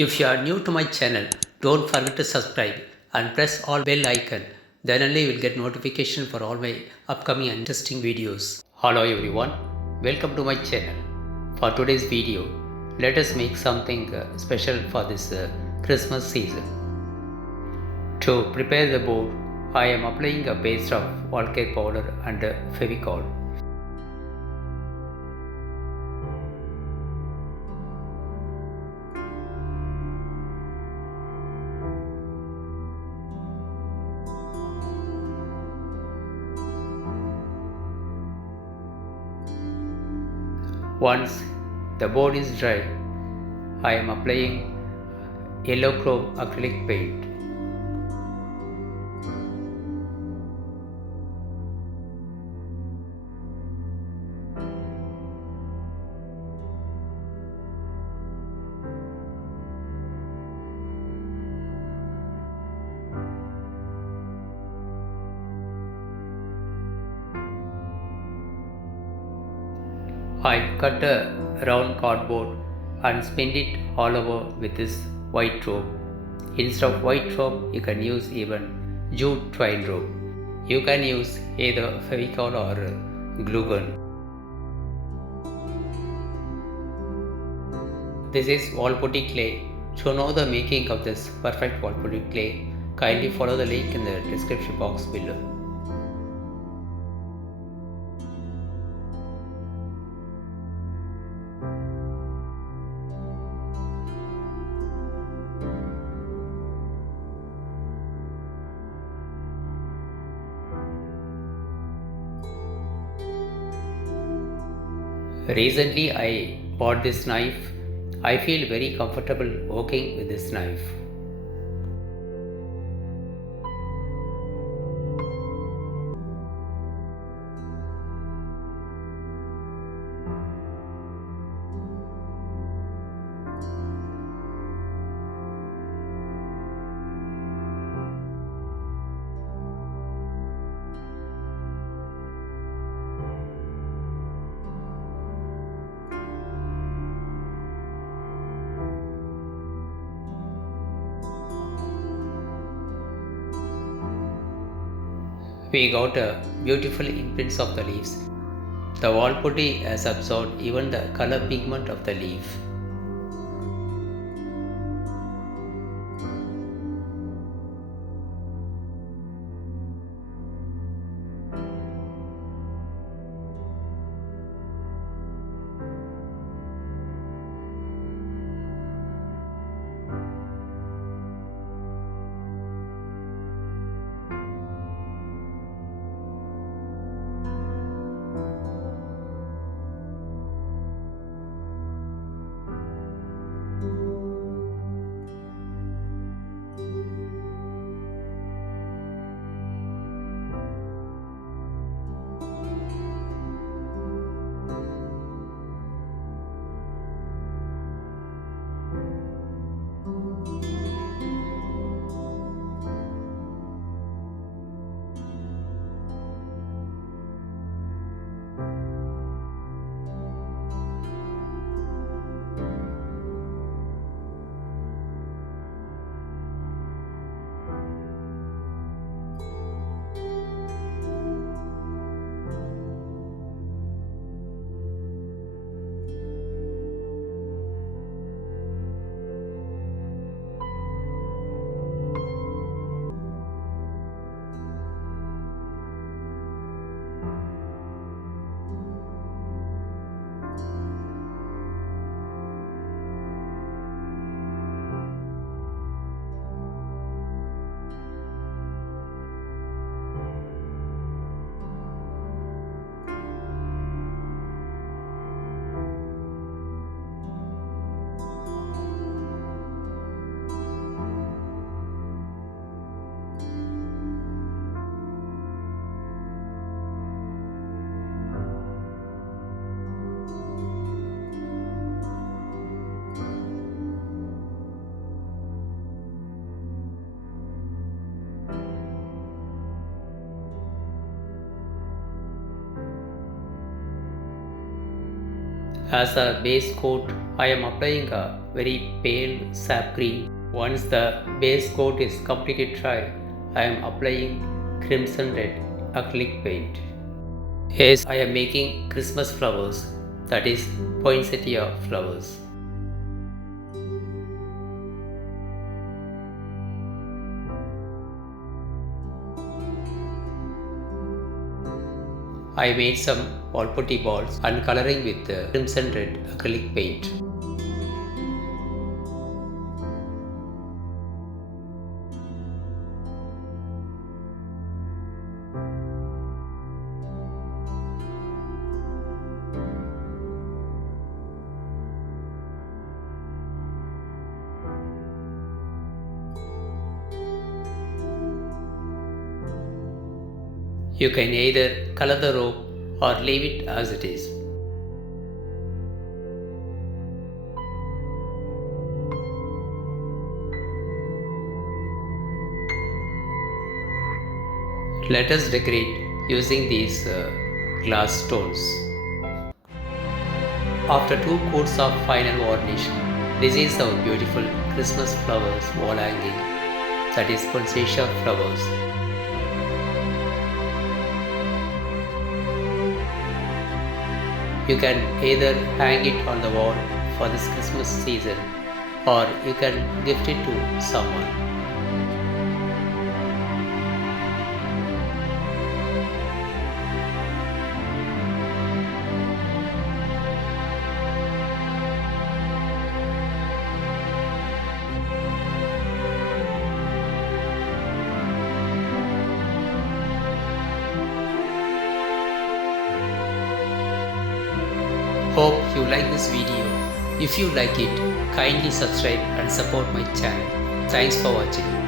If you are new to my channel, don't forget to subscribe and press all bell icon. Then only you will get notification for all my upcoming and interesting videos. Hello everyone, welcome to my channel. For today's video, let us make something special for this Christmas season. To prepare the board, I am applying a paste of wallcare powder and Fevicol. Once the board is dry, I am applying yellow chrome acrylic paint. I cut a round cardboard and spin it all over with this white rope. Instead of white rope, you can use even jute twine rope. You can use either Fevicol or glue gun. This is wallputty clay. To know the making of this perfect wallputty clay, kindly follow the link in the description box below. Recently I bought this knife. I feel very comfortable working with this knife. We got a beautiful imprints of the leaves. The wall putty has absorbed even the color pigment of the leaf. As a base coat, I am applying a very pale sap green. Once the base coat is completely dry, I am applying crimson red acrylic paint. Yes, I am making Christmas flowers, that is poinsettia flowers. I made some wallputty balls and coloring with crimson red acrylic paint. You can either color the rope or leave it as it is. Let us decorate using these glass stones. After 2 coats of final varnish, this is our beautiful Christmas flowers wall hanging, that is Poinsettia flowers. You can either hang it on the wall for this Christmas season or you can gift it to someone. Hope you like this video. If you like it, kindly subscribe and support my channel. Thanks for watching.